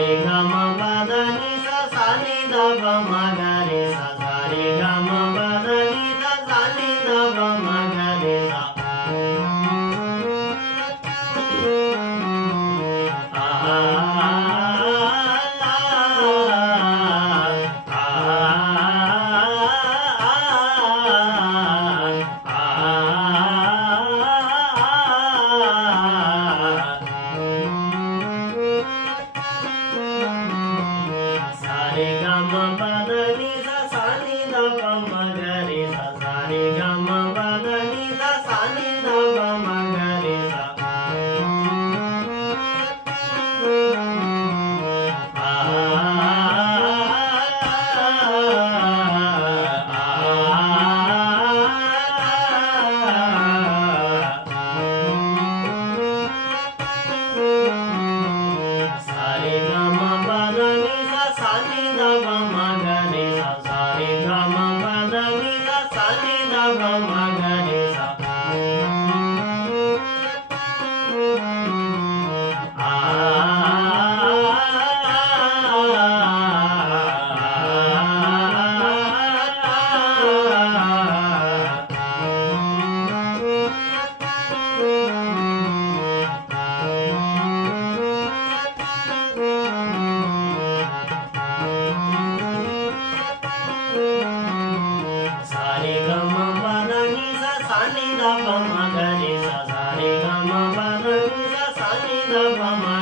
रे ग म प ध नि सा सा नि ध प म ग रे सा सा रे ग म प ध नि सा सा नि ध प म ग रे सा रे ग म प ध नि सा सा नि ध प म ग रे सा सा रे ग म प ध नि सा सा नि ध प म ग रे सा सा रे ग म प ध नि सा सा नि ध प म ग रे सा सा रे ग म प ध नि सा सा नि ध प म ग रे सा सा रे ग म प ध नि सा सा नि ध प म ग रे सा सा रे ग म प ध नि सा सा नि ध प म